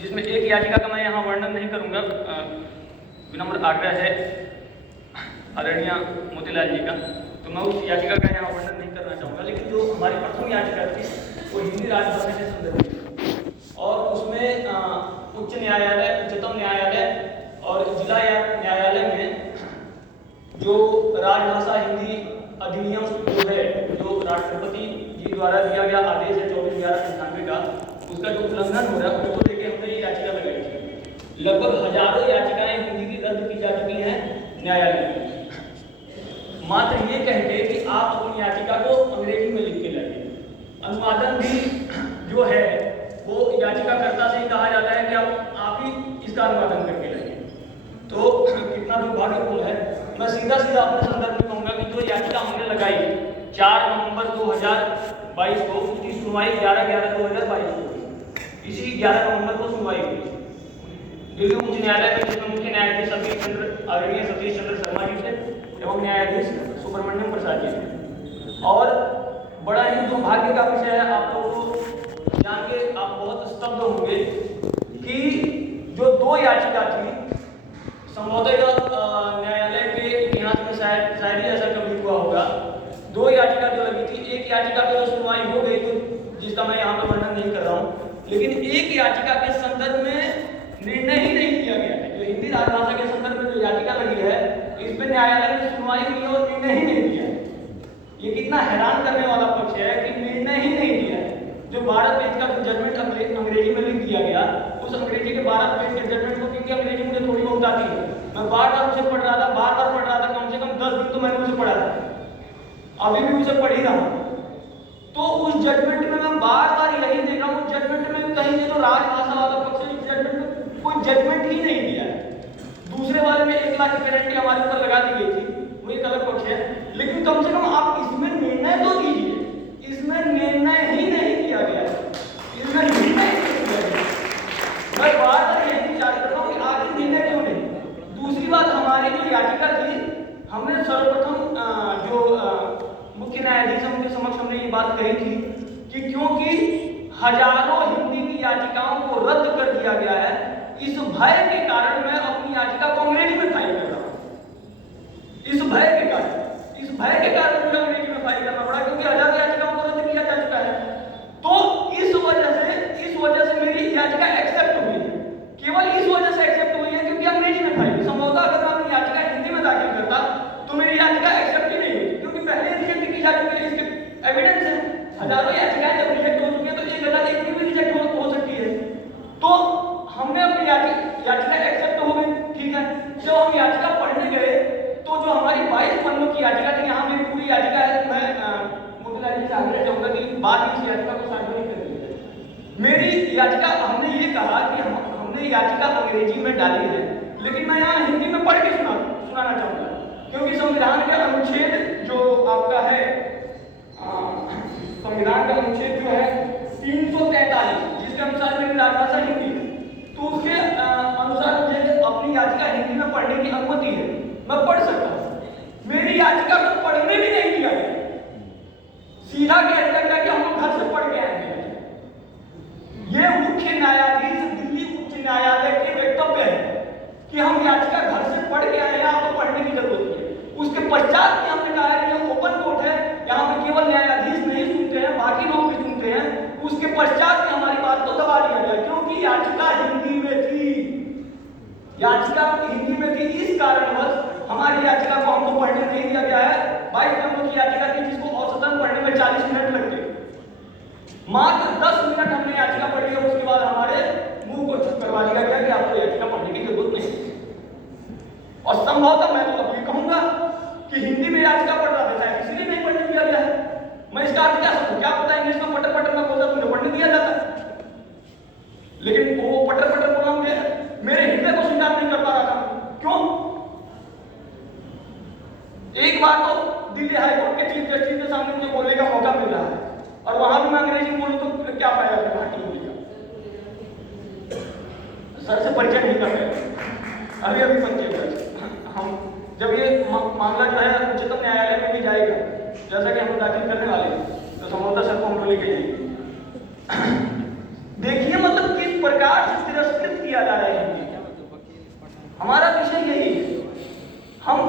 जिसमें एक याचिका का मैं यहाँ वर्णन नहीं करूँगा, विनम्र आग्रह है आदरणीय मोतीलाल जी का, तो मैं उस याचिका का यहाँ वर्णन नहीं करना चाहूँगा। लेकिन जो हमारी प्रथम याचिका थी वो हिंदी राजभाषा के संदर्भ में, और उसमें उच्च न्यायालय, उच्चतम न्यायालय और जिला न्यायालय में जो राजभाषा हिंदी अधिनियम जो है, जो राष्ट्रपति जी द्वारा दिया गया आदेश है 24/11/98 का, उसका जो उल्लंघन हो रहा है उसको लेके हमने ये याचिका लगाई थी। लगभग हजारों याचिकाएं हिंदी की रद्द की जा चुकी हैं न्यायालय में, मात्र ये कह के कि आप अपनी याचिका को अंग्रेजी में लिख के लाइए। अनुवादन भी जो है वो याचिकाकर्ता से ही कहा जाता है कि आप ही इसका अनुवादन करके लाइए। तो कितना दुर्भाग्यपूर्ण है। मैं सीधा सीधा अपने संदर्भ में कहूँगा कि जो याचिका हमने लगाई 4 नवंबर 2022 को, उसकी सुनवाई 11/11/2022 को, इसी 11 नवंबर को सुनवाई हुई दिल्ली उच्च न्यायालय में, जिसमें मुख्य न्यायाधीश आदरणीय सतीश चंद्र शर्मा जी थे एवं न्यायाधीश सुब्रमण्यम प्रसाद जी थे। और बड़ा ही दुर्भाग्य का विषय है, आप लोगों को जान के आप बहुत स्तब्ध होंगे कि जो 2 याचिका थी, संभवतः न्यायालय के इतिहास में शायद ही ऐसा कभी हुआ होगा, 2 याचिका जो लगी थी, एक याचिका पे तो सुनवाई हो गई तो जिसका मैं यहाँ पर वर्णन नहीं कर रहा हूँ, लेकिन एक याचिका के संदर्भ में निर्णय ही नहीं किया गया है। जो हिंदी राजभाषा के संदर्भ में जो याचिका लगी है, इस पर न्यायालय ने सुनवाई हुई और निर्णय ही नहीं दिया है। ये कितना हैरान करने वाला पक्ष है कि निर्णय ही नहीं दिया है। जो 12 पेज का जजमेंट अंग्रेजी में लिख दिया गया, उस अंग्रेजी के 12 पेज के जजमेंट को, क्योंकि अंग्रेजी मुझे थोड़ी बहुत आती है, मैं बार-बार उसे पढ़ रहा था, बार-बार पढ़ रहा था, कम से कम 10 दिन तो मैंने उसे पढ़ा था, अभी भी उसे पढ़ ही रहा हूँ। तो उस जजमेंट में मैं बार-बार यही देख रहा हूँ, जजमेंट में कहीं से जो राजभाषा वाला पक्ष है, जजमेंट में कोई जजमेंट ही नहीं दिया है। दूसरे वाले में 1 लाख की गारंटी हमारे ऊपर लगा दी गई थी, वो एक अलग पक्ष है, लेकिन कम से कम आप इसमें निर्णय तो दीजिए। इसमें निर्णय ही नहीं किया गया है, इसमें निर्णय नहीं किया गया। मैं बार-बार यही विचार कर रहा हूँ कि आखिर निर्णय क्यों नहीं। दूसरी बात, हमारी जो याचिका थी, हमने सर्वप्रथम जो मुख्य न्यायाधीश के समक्ष हमने ये बात कही थी कि क्योंकि हजारों हिंदी की याचिकाओं को रद्द कर दिया गया है, इस भय के कारण मैं अपनी याचिका को अंग्रेजी में फाइल कर रहा हूं। इस भय के कारण मुझे अंग्रेजी में फाइल करना पड़ा, क्योंकि हजारों याचिकाओं को रद्द किया जा चुका है। तो इस वजह से मेरी याचिका एक्सेप्ट हुई है। केवल इस वजह से एक्सेप्ट हुई है क्योंकि अंग्रेजी में फाइल। संभवतः अगर मैं अपनी याचिका हिंदी में दाखिल करता तो मेरी याचिका एक्सेप्ट ही नहीं हुई, क्योंकि पहले रिजेक्ट की जा चुकी है। इसके एविडेंस है, हजारों याचिकाएं जब रिजेक्ट हो चुकी है तो 1001 की भी रिजेक्ट हो सकती है। तो हमने अपनी याचिका एक्सेप्ट हो गई, ठीक है। जब हम याचिका पढ़ने गए तो जो हमारी 22 पन्नों की याचिका थी, यहाँ मेरी पूरी याचिका है, मैं मोतीलाल जी से आग्रह चाहूंगा कि बाद में इस याचिका को सार्वजनिक कर दीजिए। मेरी याचिका, हमने ये कहा कि हमने याचिका अंग्रेजी में डाली है, लेकिन मैं यहाँ हिंदी में पढ़ के सुनाना चाहूंगा, क्योंकि संविधान के अनुच्छेद जो आपका है, संविधान का अनुच्छेद जो है 343, जिसके अनुसार मेरी राजभाषा हिंदी है, तो उसके अनुसार मुझे अपनी याचिका हिंदी में पढ़ने की अनुमति है, मैं पढ़ सकता हूँ। मेरी याचिका को पढ़ने भी नहीं दिया गया, सीधा कह दिया गया कि हम लोग घर से पढ़ के आएंगे। ये मुख्य न्यायाधीश दिल्ली उच्च न्यायालय के वक्तव्य है कि हम याचिका घर से पढ़ के आए हैं, आपको पढ़ने की जरूरत नहीं है। उसके पश्चात में हमने कहा है कि ये ओपन कोर्ट है, यहाँ पे केवल न्यायाधीश नहीं सुनते हैं, बाकी लोग भी सुनते हैं। उसके पश्चात में हमारी बात को दबा दिया गया, क्योंकि याचिका हिंदी में थी। याचिका हिंदी में थी, इस कारणवश हमारी याचिका को हमको पढ़ने नहीं दिया गया है। 22 पन्नों की याचिका थी, जिसको औसतन पढ़ने में 40 मिनट लगते, मात्र 10 मिनट हमने याचिका पढ़ी है। उसके बाद हमारे मुंह को चुप करवा दिया गया कि आपको याचिका पढ़ने की जरूरत नहीं। और संभवतः मैं तो अब ये कहूंगा कि हिंदी में याचिका पढ़ रहा था, इसलिए नहीं पढ़ने दिया गया है। मैं इसका अर्थ क्या समझूं? क्या पता इंग्लिश में पटर पटर में बोलता तुझे पढ़ने दिया जाता, लेकिन वो पटर पटर बोला मुझे, मेरे हृदय को स्वीकार नहीं कर पा रहा था। क्यों? एक बार तो दिल्ली हाईकोर्ट के चीफ जस्टिस के सामने मुझे बोलने का मौका मिल रहा है, और वहां भी मैं अंग्रेजी बोलूं तो क्या फायदा फिर वहां की बोली का? सर से परिचय नहीं कर रहे, अभी परिचय कर। हम जब ये मामला जो है उच्चतम न्यायालय में भी जाएगा, जैसा कि हम दाखिल करने वाले हैं, तो संभवतः सर को हम लेके जाएंगे। देखिए मतलब किस प्रकार से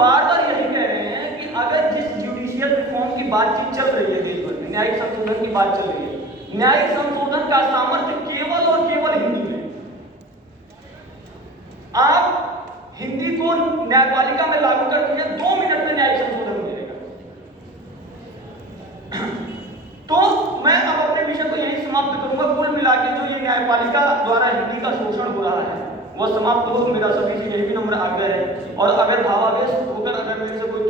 बार बार यही कह रहे हैं कि अगर जिस जुडिशियल रिफॉर्म की बातचीत चल रही है देश भर में, न्यायिक संशोधन की बात चल रही है, न्यायिक संशोधन का सामर्थ्य केवल और केवल हिंदी में। आप हिंदी को न्यायपालिका में लागू कर दीजिए, 2 मिनट में न्यायिक संशोधन हो जाएगा। तो मैं अब अपने विषय को यही समाप्त करूंगा। कुल मिला के जो ये न्यायपालिका द्वारा हिंदी का शोषण हो रहा है वह समाप्त हो, मेरा सभी से यही भी नम्र आग्रह है। और अगर भावावेश होकर अगर मेरे से कोई